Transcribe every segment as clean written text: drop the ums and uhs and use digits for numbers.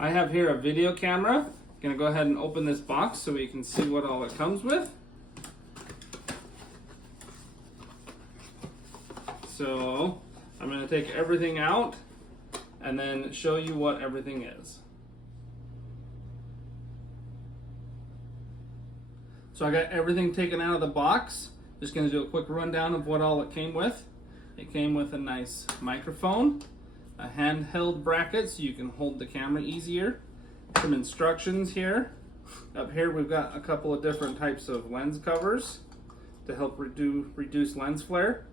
I have here a video camera. I'm gonna go ahead and open this box so we can see what all it comes with. So I'm gonna take everything out and then show you what everything is. So I got everything taken out of the box. Just gonna do a quick rundown of what all it came with. It came with a nice microphone, a handheld bracket so you can hold the camera easier, some instructions here. Up here we've got a couple of different types of lens covers to help reduce lens flare,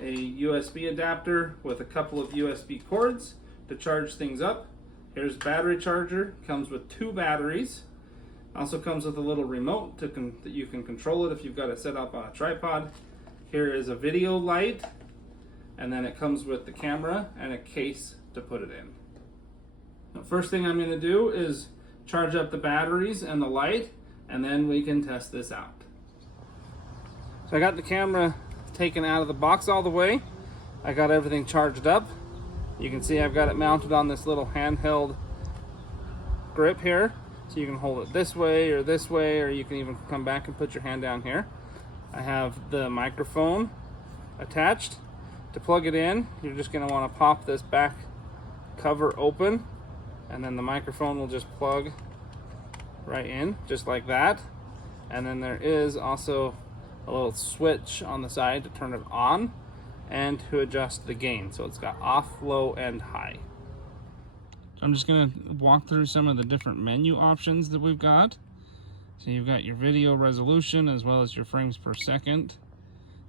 a USB adapter with a couple of USB cords to charge things up. Here's battery charger, comes with 2 batteries. Also comes with a little remote that you can control it if you've got it set up on a tripod. Here is a video light, and then it comes with the camera and a case to put it in. The first thing I'm going to do is charge up the batteries and the light, and then we can test this out. So I got the camera taken out of the box all the way. I got everything charged up. You can see I've got it mounted on this little handheld grip here. So you can hold it this way, or you can even come back and put your hand down here. I have the microphone attached. To plug it in, you're just going to want to pop this back cover open, and then the microphone will just plug right in, just like that. And then there is also a little switch on the side to turn it on and to adjust the gain. So it's got off, low, and high. I'm just going to walk through some of the different menu options that we've got. So you've got your video resolution as well as your frames per second,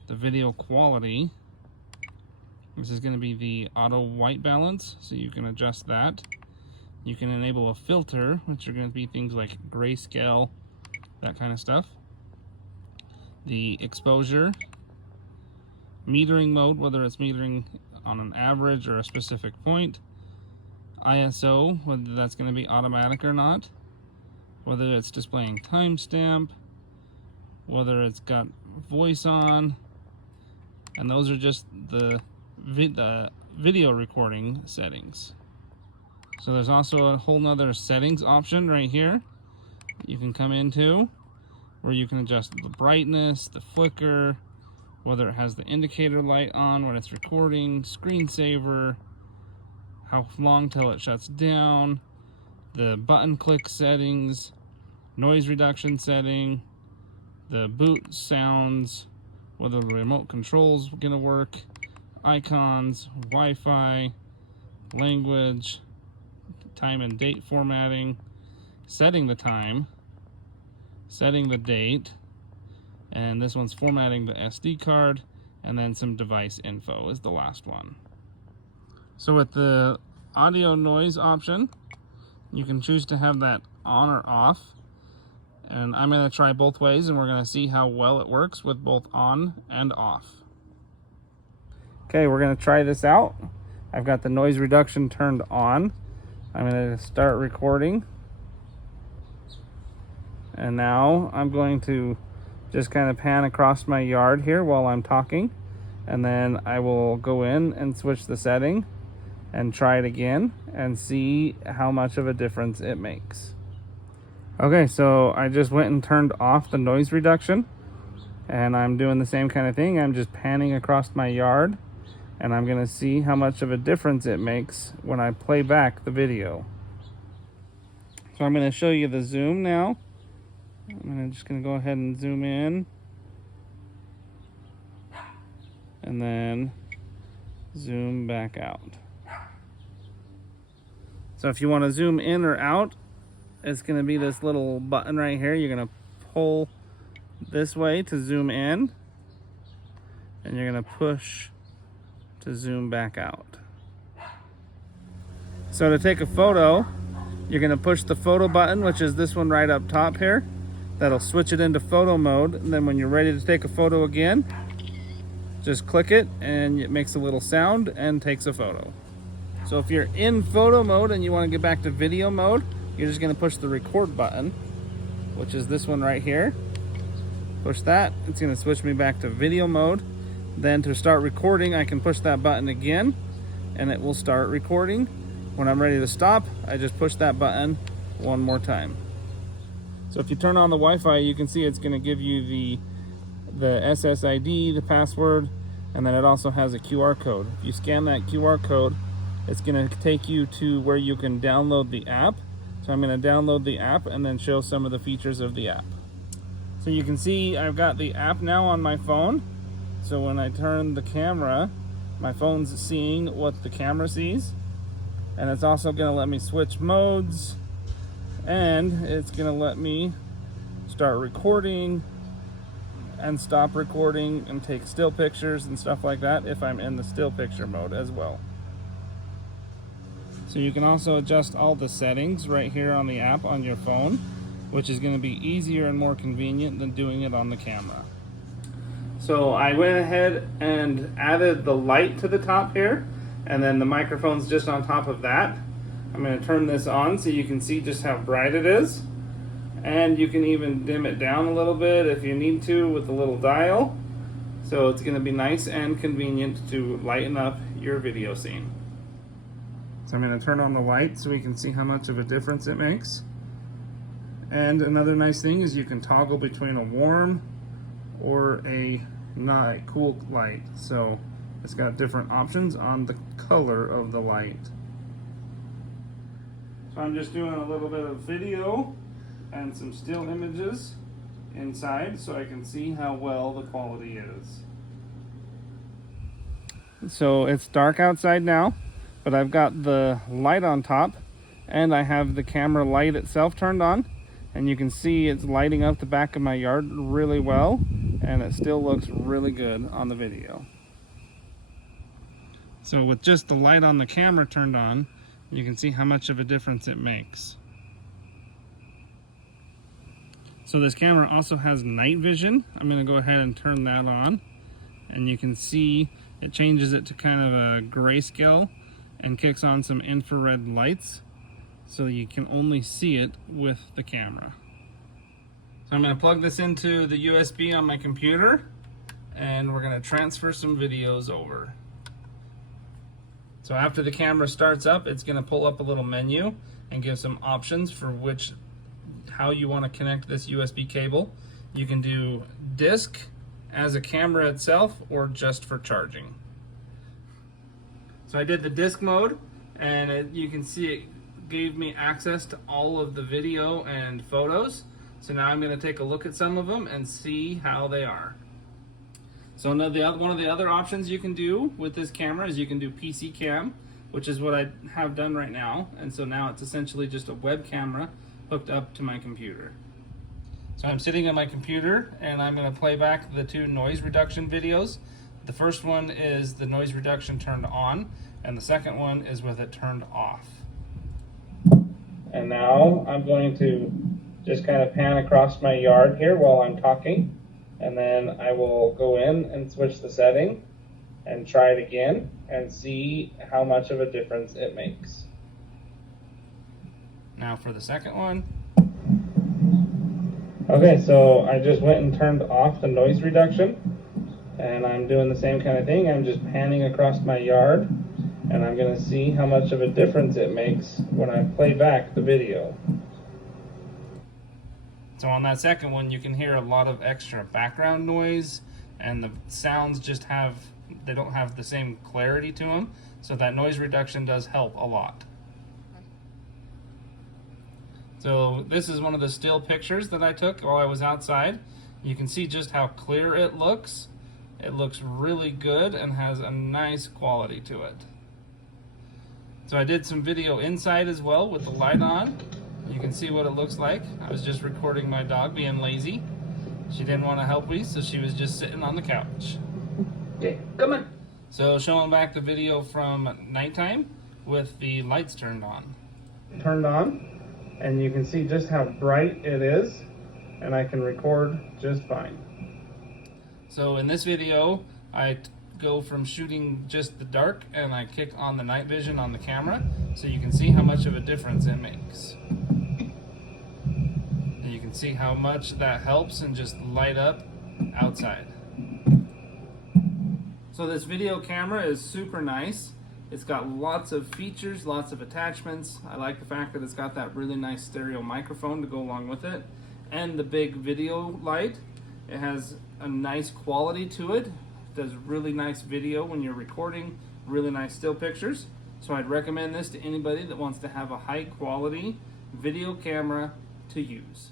the video quality. This is going to be the auto white balance, so you can adjust that. You can enable a filter, which are going to be things like grayscale, that kind of stuff. The exposure, metering mode, whether it's metering on an average or a specific point. ISO, whether that's going to be automatic or not, whether it's displaying timestamp, whether it's got voice on, and those are just the video recording settings. So there's also a whole nother settings option right here you can come into, where you can adjust the brightness, the flicker, whether it has the indicator light on when it's recording, screensaver, how long till it shuts down, the button click settings, noise reduction setting, the boot sounds, whether the remote control's gonna work, icons, Wi-Fi, language, time and date formatting, setting the time, setting the date, and this one's formatting the SD card, and then some device info is the last one. So with the audio noise option, you can choose to have that on or off. And I'm going to try both ways, and we're going to see how well it works with both on and off. Okay, we're going to try this out. I've got the noise reduction turned on. I'm going to start recording. And now I'm going to just kind of pan across my yard here while I'm talking. And then I will go in and switch the setting and try it again and see how much of a difference it makes. Okay, so I just went and turned off the noise reduction, and I'm doing the same kind of thing. I'm just panning across my yard, and I'm gonna see how much of a difference it makes when I play back the video. So I'm gonna show you the zoom now. I'm just gonna go ahead and zoom in, and then zoom back out. So if you want to zoom in or out, it's going to be this little button right here. You're going to pull this way to zoom in, and you're going to push to zoom back out. So to take a photo, you're going to push the photo button, which is this one right up top here. That'll switch it into photo mode, and then when you're ready to take a photo again, just click it and it makes a little sound and takes a photo. So if you're in photo mode and you want to get back to video mode, you're just going to push the record button, which is this one right here. Push that, it's going to switch me back to video mode. Then to start recording, I can push that button again and it will start recording. When I'm ready to stop, I just push that button one more time. So if you turn on the Wi-Fi, you can see it's going to give you the SSID, the password, and then it also has a QR code. If you scan that QR code, it's going to take you to where you can download the app. So I'm going to download the app and then show some of the features of the app. So you can see I've got the app now on my phone. So when I turn the camera, my phone's seeing what the camera sees. And it's also going to let me switch modes. And it's going to let me start recording and stop recording and take still pictures and stuff like that if I'm in the still picture mode as well. So you can also adjust all the settings right here on the app on your phone, which is going to be easier and more convenient than doing it on the camera. So I went ahead and added the light to the top here, and then the microphone's just on top of that. I'm going to turn this on so you can see just how bright it is. And you can even dim it down a little bit if you need to with the little dial. So it's going to be nice and convenient to lighten up your video scene. So I'm going to turn on the light so we can see how much of a difference it makes. And another nice thing is you can toggle between a warm or a not cool light. So it's got different options on the color of the light. So I'm just doing a little bit of video and some still images inside so I can see how well the quality is. So it's dark outside now, but I've got the light on top and I have the camera light itself turned on, and you can see it's lighting up the back of my yard really well, and it still looks really good on the video. So with just the light on the camera turned on, you can see how much of a difference it makes. So this camera also has night vision. I'm going to go ahead and turn that on, and you can see it changes it to kind of a grayscale and kicks on some infrared lights so you can only see it with the camera. So I'm going to plug this into the USB on my computer, and we're going to transfer some videos over. So after the camera starts up, it's going to pull up a little menu and give some options for how you want to connect this USB cable. You can do disc as a camera itself or just for charging. So I did the disc mode, and you can see it gave me access to all of the video and photos. So now I'm going to take a look at some of them and see how they are. So one of the other options you can do with this camera is you can do PC cam, which is what I have done right now. And so now it's essentially just a web camera hooked up to my computer. So I'm sitting on my computer and I'm going to play back the two noise reduction videos. The first one is the noise reduction turned on, and the second one is with it turned off. And now I'm going to just kind of pan across my yard here while I'm talking, and then I will go in and switch the setting and try it again and see how much of a difference it makes. Now for the second one. Okay, so I just went and turned off the noise reduction, and I'm doing the same kind of thing. I'm just panning across my yard, and I'm going to see how much of a difference it makes when I play back the video. So on that second one, you can hear a lot of extra background noise, and the sounds they don't have the same clarity to them, so that noise reduction does help a lot. So this is one of the still pictures that I took while I was outside. You can see just how clear it looks. It looks really good and has a nice quality to it. So I did some video inside as well with the light on. You can see what it looks like. I was just recording my dog being lazy. She didn't want to help me, so she was just sitting on the couch. Okay, come on. So showing back the video from nighttime with the lights turned on. Turned on, and you can see just how bright it is, and I can record just fine. So in this video, I go from shooting just the dark and I kick on the night vision on the camera, so you can see how much of a difference it makes. And you can see how much that helps and just light up outside. So this video camera is super nice. It's got lots of features, lots of attachments. I like the fact that it's got that really nice stereo microphone to go along with it, and the big video light. It has a nice quality to it. It does really nice video when you're recording, really nice still pictures. So I'd recommend this to anybody that wants to have a high quality video camera to use.